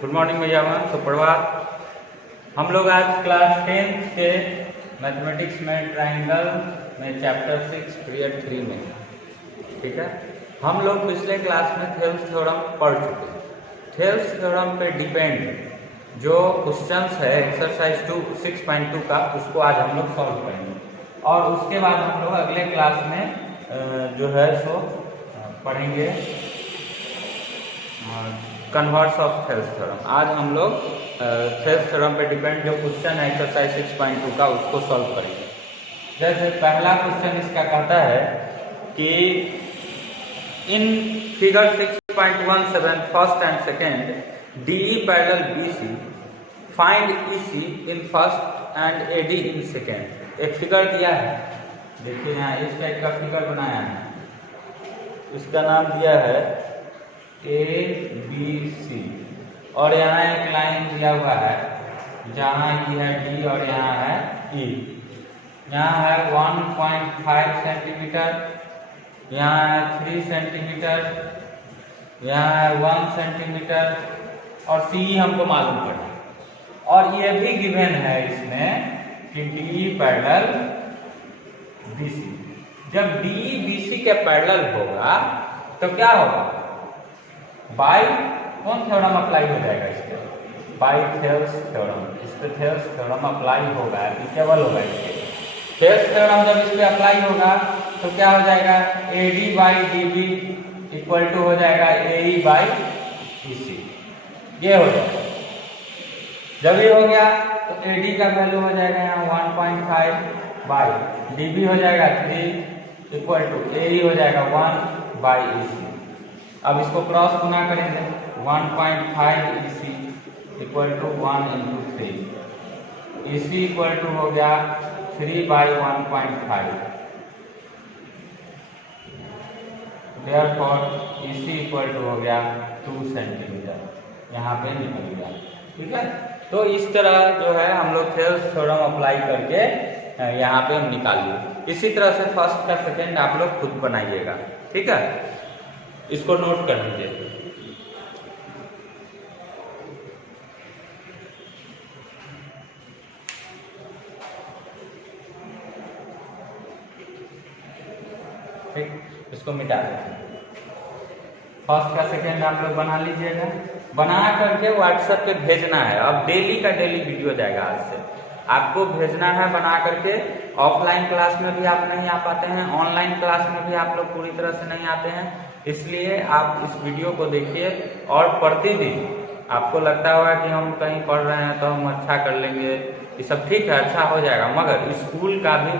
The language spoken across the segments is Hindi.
गुड मॉर्निंग भैया, सुप्रभात। हम लोग आज क्लास 10th के मैथमेटिक्स में ट्राइंगल में चैप्टर 6 पीरियड 3 में, ठीक है। हम लोग पिछले क्लास में थेल्स थ्योरम पढ़ चुके हैं। थेल्स थ्योरम पे डिपेंड जो क्वेश्चंस है एक्सरसाइज 6.2 का, उसको आज हम लोग सॉल्व करेंगे और उसके बाद हम लोग अगले क्लास में जो है सो पढ़ेंगे कन्वर्स ऑफ थेल्स थ्योरम। आज हम लोग थेल्स थ्योरम पे डिपेंड जो क्वेश्चन है एक्सरसाइज 6.2 का, उसको सॉल्व करेंगे। जैसे पहला क्वेश्चन इसका कहता है कि in figure 6.17 first and second DE parallel BC, find EC in first and AD in second. एक फिगर दिया है, देखिए यहाँ इस टाइप का फिगर बनाया है, इसका नाम दिया है ABC और यहाँ एक लाइन दिया हुआ है जहाँ ये है D और यहाँ है E। यहाँ है 1.5 सेंटीमीटर, यहाँ है 3 सेंटीमीटर, यहाँ है 1 सेंटीमीटर और C हमको मालूम पड़ा। और ये भी गिवन है इसमें कि DE पैरेलल BC। जब DE BC के पैरेलल होगा तो क्या होगा? बाई कौन थ्योरम अप्लाई हो जाएगा इस पे? By Thales theorem. इस पे थेल्स थ्योरम अप्लाई होगा, एप्लीकेबल होगा इसके। थेल्स थ्योरम जब इस पे अप्लाई होगा तो क्या हो जाएगा? AD by DB equal to हो जाएगा AE बाई EC। ये हो जाएगा। जब ये हो गया तो AD का वैल्यू हो जाएगा यहाँ 1.5 बाई DB हो जाएगा 3 इक्वल टू AE हो जाएगा 1 बाई EC। अब इसको क्रॉस गुना करेंगे, 1.5 EC equal to 1 into 3, EC equal to हो गया 3 by 1.5। Therefore EC equal to हो गया 2 सेंटीमीटर, यहाँ पे निकल गया, ठीक है। तो इस तरह जो है हम लोग थेल्स थ्योरम अप्लाई करके यहाँ पे हम निकाल लिए। इसी तरह से फर्स्ट का सेकेंड आप लोग खुद बनाइएगा, ठीक है। इसको नोट कर लीजिए। ठीक, इसको मिटा देते हैं। फर्स्ट का सेकेंड आप लोग बना लीजिएगा। बना करके व्हाट्सएप पे भेजना है। अब डेली का डेली वीडियो जाएगा आज से, आपको भेजना है बना करके। ऑफलाइन क्लास में भी आप नहीं आ पाते हैं, ऑनलाइन क्लास में भी आप लोग पूरी तरह से नहीं आते हैं, इसलिए आप इस वीडियो को देखिए और प्रतिदिन आपको लगता होगा कि हम कहीं पढ़ रहे हैं तो हम अच्छा कर लेंगे, ये सब ठीक है, अच्छा हो जाएगा, मगर स्कूल का भी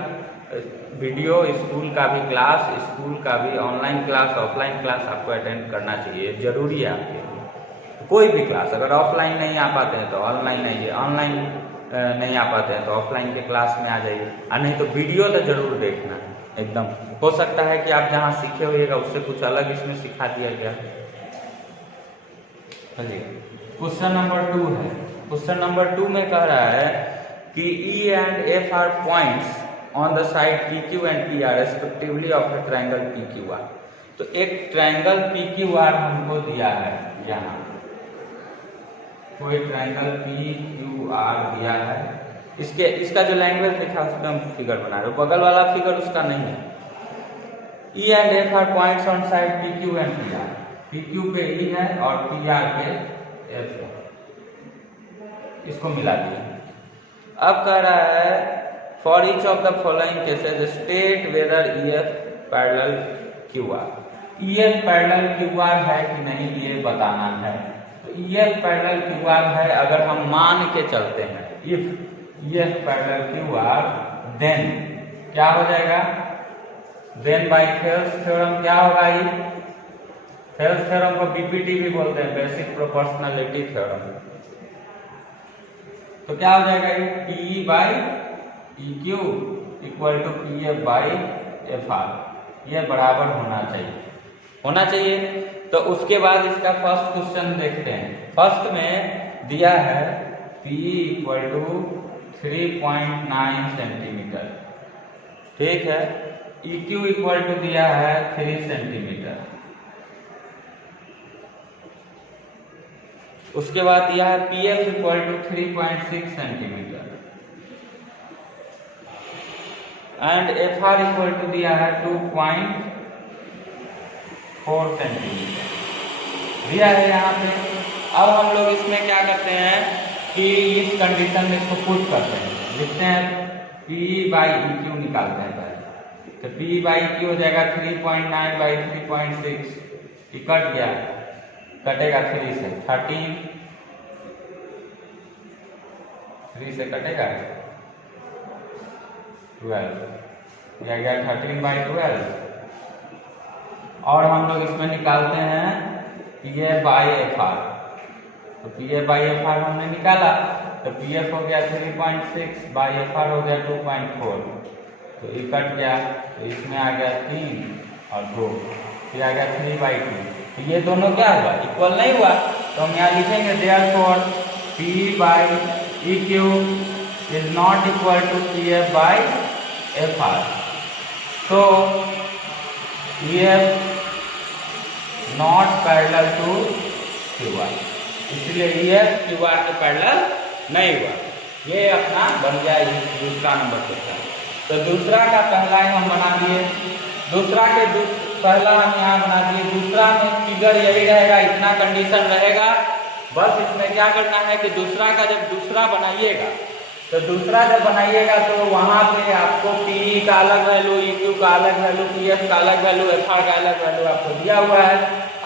वीडियो, स्कूल का भी क्लास, स्कूल का भी ऑनलाइन क्लास, ऑफलाइन क्लास आपको अटेंड करना चाहिए, जरूरी है आपके लिए। कोई भी क्लास, अगर ऑफलाइन नहीं आ पाते हैं तो ऑनलाइन आइए, ऑनलाइन नहीं आ पाते हैं तो ऑफलाइन के क्लास में आ जाइए, और नहीं तो वीडियो तो जरूर देखना है एकदम। हो सकता है कि आप जहाँ सीखे होइएगा उससे कुछ अलग इसमें सिखा दिया गया। चलिए क्वेश्चन नंबर 2 है। क्वेश्चन नंबर 2 में कह रहा है कि E and F are points on the side PQ and PR respectively of a triangle PQR। तो एक ट्राइंगल PQR हमको दिया है, यहाँ कोई ट्राइंगल PQR दिया है। इसका जो लैंग्वेज लिखा है उसमें हम फिगर बना रहे हैं, बगल वाला फिगर उसका नहीं है। E and F are points on side PQ and PR। PQ पे E है और PR पे F है, इसको मिला दिया। अब कह रहा है for each of the following cases state whether EF parallel QR। EF parallel QR है कि नहीं ये बताना है। तो EF पैरेलल QR है अगर हम मान के चलते हैं, if EF parallel QR, then क्या हो जाएगा? देन बाई थेल्स थ्योरम क्या होगा? थेल्स थ्योरम को BPT भी बोलते हैं, बेसिक प्रोपोर्शनलिटी थ्योरम। तो क्या हो जाएगा? PE by EQ equal to PF by FR। ये बराबर होना चाहिए। तो उसके बाद इसका फर्स्ट क्वेश्चन देखते हैं। फर्स्ट में दिया है PE इक्वल टू 3.9 सेंटीमीटर, ठीक है। EQ इक्वल टू दिया है 3 सेंटीमीटर। उसके बाद दिया है PF equal to 3.6 centimetre and FR equal to दिया है 2.4 सेंटीमीटर दिया है यहाँ पे। अब हम लोग इसमें क्या करते हैं कि इस कंडीशन में इसको पुट करते हैं, लिखते हैं P/EQ निकालते हैं पहले। तो P/EQ हो जाएगा 3.9/3.6, कट गया, कटेगा 3 से 13, 3 से कटेगा 12, दिया गया 13/12। और हम लोग इसमें निकालते हैं PF/FR। तो PF/FR हमने निकाला, तो PF हो गया 3.6/FR हो गया 2.4, तो ये कट गया, तो इसमें आ गया 3 और 2, फिर आ गया 3/2। तो ये दोनों क्या हुआ, इक्वल नहीं हुआ, तो हम यहाँ लिखेंगे therefore P/EQ is not equal to PF/FR। तो PF not parallel to QR, इसलिए EF QR के पैरेलल नहीं हुआ। ये अपना बन गया दूसरा नंबर क्वेश्चन। तो दूसरा का पहला हम बना दिए, दूसरा के पहला हम यहाँ बना दिए। दूसरा में फिगर यही रहेगा, इतना कंडीशन रहेगा। बस इसमें क्या करना है कि दूसरा का जब दूसरा बनाइएगा, तो दूसरा जब बनाइएगा तो वहाँ पे आपको PE का अलग वैल्यू, EQ का अलग वैल्यू, PF का अलग वैल्यू, FR का अलग वैल्यू आपको दिया हुआ है।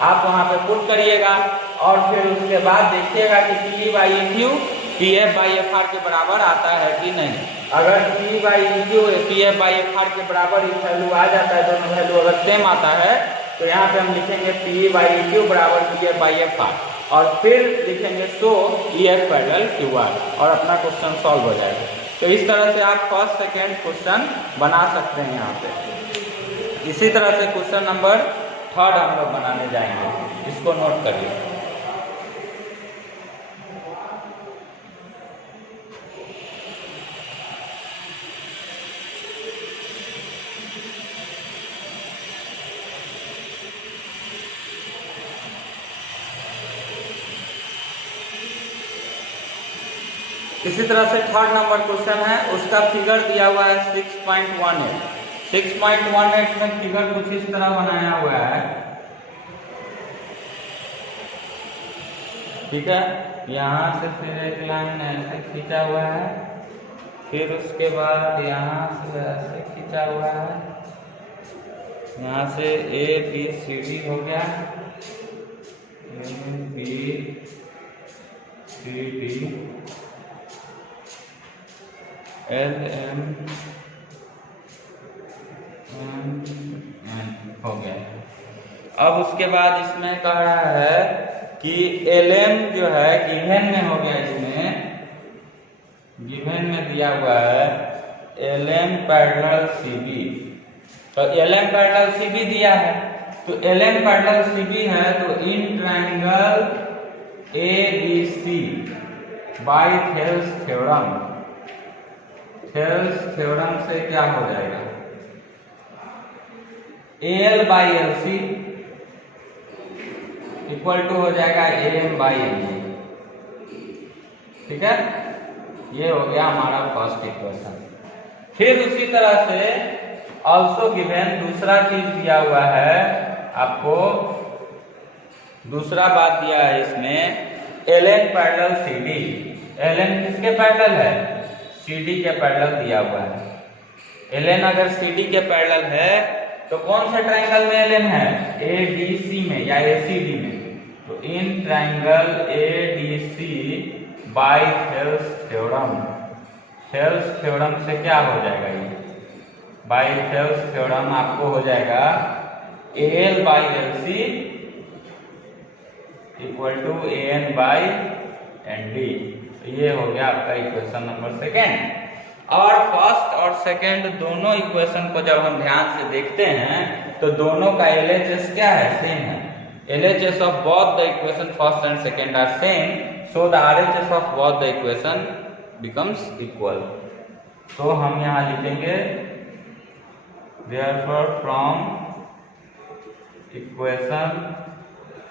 आप वहाँ पे पुट करिएगा और फिर उसके बाद देखिएगा कि PE/EQ PF/FR के बराबर आता है कि नहीं। अगर PE/EQ PF/FR के बराबर ये वैल्यू आ जाता है, दोनों वैल्यू अगर सेम आता है, तो यहाँ पे हम लिखेंगे PE/EQ बराबर PF/FR और फिर लिखेंगे सो EF पैरेलल QR और अपना क्वेश्चन सॉल्व हो जाएगा। तो इस तरह से आप फर्स्ट सेकेंड क्वेश्चन बना सकते हैं यहाँ पे। इसी तरह से क्वेश्चन नंबर 3 हम लोग बनाने जाएंगे, इसको नोट करिए। इसी तरह से 3rd नंबर क्वेश्चन है, उसका फिगर दिया हुआ है 6.18। 6.18 में फिगर कुछ इस तरह बनाया हुआ है, ठीक है। यहाँ से फिर एक लाइन ऐसे खींचा हुआ है, फिर उसके बाद यहाँ से ऐसे खींचा हुआ है, यहाँ से ABCD हो गया, ABCD LM हो गया। अब उसके बाद इसमें कह रहा है कि LM जो है गिवन में हो गया, इसमें गिवन में दिया हुआ है LM पैरेलल CB। तो LM पैरेलल CB दिया है, तो LM पैरेलल CB है, तो in triangle ABC by Thales theorem, Thales theorem से क्या हो जाएगा, AL/LC इक्वल टू हो जाएगा AM/MG, ठीक है। ये हो गया हमारा फर्स्ट इक्वेशन। फिर उसी तरह से ऑल्सो गिवन दूसरा चीज दिया हुआ है आपको, दूसरा बात दिया है इसमें LN पैरेलल CD। LN किसके पैरेलल है, CD के पैरेलल दिया हुआ है। LN अगर CD के पैरेलल है तो कौन से ट्रायंगल में LN है, ADC में या ACD में। तो in triangle ADC by Thales theorem, Thales theorem से क्या हो जाएगा, ये बाय थेल्स थ्योरम आपको हो जाएगा AL/LC इक्वल टू AN/ND। तो ये हो गया आपका इक्वेशन नंबर 2। और फर्स्ट और सेकंड दोनों इक्वेशन को जब हम ध्यान से देखते हैं तो दोनों का LHS क्या है, सेम है। LHS of both the equation first and second are same, so the RHS of both the equation becomes equal। तो हम यहाँ लिखेंगे therefore from equation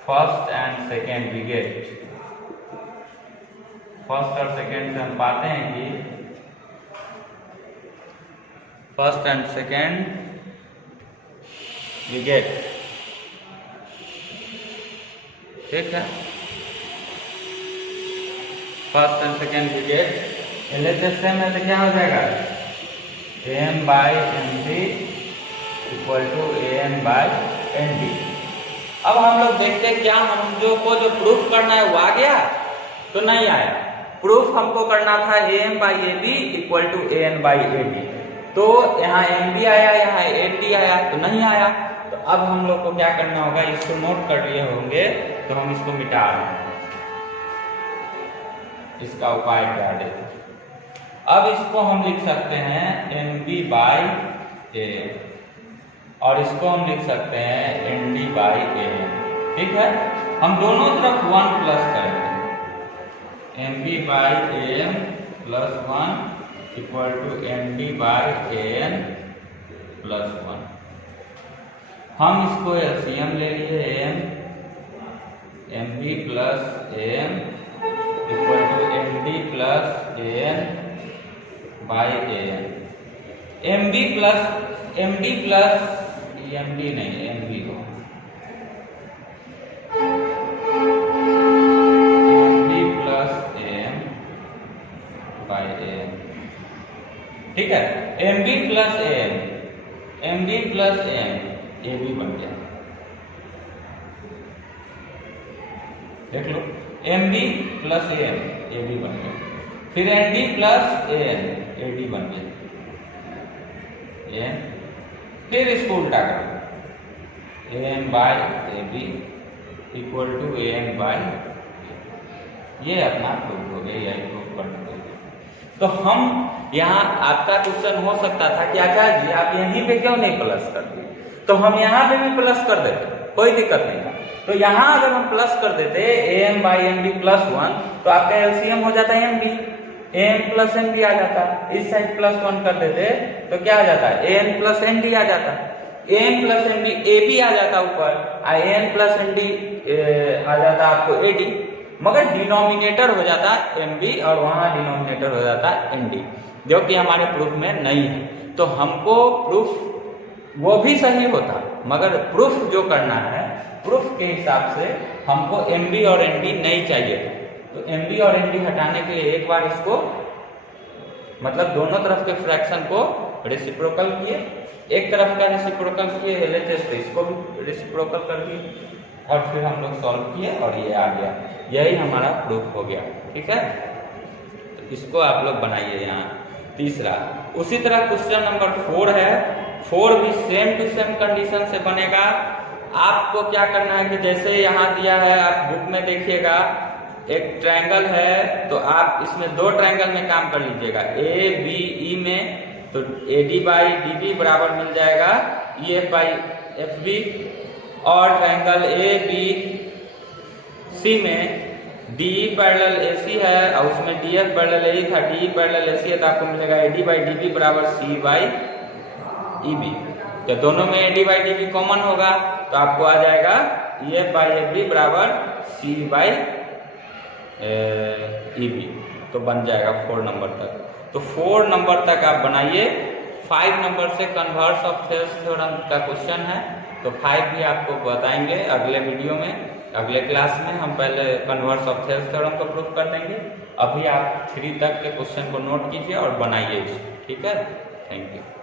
first and second we get first और सेकेंड से हम पाते हैं कि first and second we get, ठीक है, first and second we get LHS में तो क्या हो जाएगा M by M D equal to A N by N D. अब हम लोग देखते हैं क्या हम जो प्रूफ करना है वो आ गया तो नहीं आया। प्रूफ हमको करना था A M by A B equal to A N by A D, तो यहाँ एम बी आया, यहाँ एन डी आया तो नहीं आया। तो अब हम लोग को क्या करना होगा, इसको नोट कर लिए होंगे तो हम इसको मिटा दें। इसका उपाय क्या देते, अब इसको हम लिख सकते हैं एन बी बाई ए और इसको हम लिख सकते हैं एन डी बाई ए, ठीक है। हम दोनों तरफ 1 प्लस करेंगे, M B by A M plus 1 equal to N D by A N plus 1। हम इसको एलसीएम ले लिए, M B plus A M equal to N D plus A N by A N. M D plus M D नहीं एम बी हो, M B plus A M by A N, ठीक है। M B plus A M, M B plus A M A B बन गया, देख लो, M B plus A M A B बन गया। फिर N D plus A N A D बन गया, फिर इसको उल्टा करो, A N by A B equal to A N by, ये अपना प्रूफ हो गया, यही प्रूफ करना चाहिए। तो हम यहाँ आपका क्वेश्चन हो सकता था कि आचार्य जी आप यहीं पे क्यों नहीं प्लस कर दिए, तो हम यहाँ पे भी प्लस कर देते, कोई दिक्कत नहीं था। तो यहाँ अगर हम प्लस कर देते A M by M D plus 1 तो आपका एलसीएम हो जाता है M B, A N plus N D आ जाता, इस साइड प्लस 1 कर देते तो क्या आ जाता है A N plus N D आ जाता, A N plus N D A B आ जाता ऊपर, A N plus N D आ जाता आपको ए डी, मगर डिनोमिनेटर हो जाता एम बी और वहाँ डिनोमिनेटर हो जाता एन डी, जो कि हमारे प्रूफ में नहीं है। तो हमको प्रूफ वो भी सही होता, मगर प्रूफ जो करना है प्रूफ के हिसाब से हमको एम बी और एन डी नहीं चाहिए। तो एम बी और एन डी हटाने के लिए एक बार इसको मतलब दोनों तरफ के फ्रैक्शन को रेसिप्रोकल किए, एक तरफ का रेसिप्रोकल किए एलएचएस पे, इसको भी रेसिप्रोकल कर दिए और फिर हम लोग सॉल्व किए और ये आ गया, यही हमारा प्रूफ हो गया, ठीक है। तो इसको आप लोग बनाइए। यहाँ तीसरा उसी तरह क्वेश्चन नंबर 4 है, 4 भी सेम टू सेम कंडीशन से बनेगा। आपको क्या करना है कि जैसे यहाँ दिया है, आप बुक में देखिएगा एक ट्रायंगल है, तो आप इसमें 2 ट्रायंगल में काम कर लीजिएगा, ए बी ई में तो A D by D B बराबर मिल जाएगा E F by F B, और ट्रायंगल ए बी सी में डी ई पैरेलल ए सी है और उसमें डी एफ पैरेलल ए था, डी ई पैरेलल ए सी है, तो आपको मिलेगा A D by D B बराबर सी बाई ई बी। जब दोनों में A D by D B common होगा तो आपको आ जाएगा E F by F B बराबर सी बाई ई बी, तो बन जाएगा 4 नंबर तक। तो 4 नंबर तक आप बनाइए। 5 नंबर से कन्वर्स ऑफ थेल्स थ्योरम का क्वेश्चन है, तो 5 भी आपको बताएंगे अगले वीडियो में, अगले क्लास में हम पहले कन्वर्स ऑफ थेल्स थ्योरम को प्रूफ कर देंगे। अभी आप 3 तक के क्वेश्चन को नोट कीजिए और बनाइए, ठीक है। Thank you.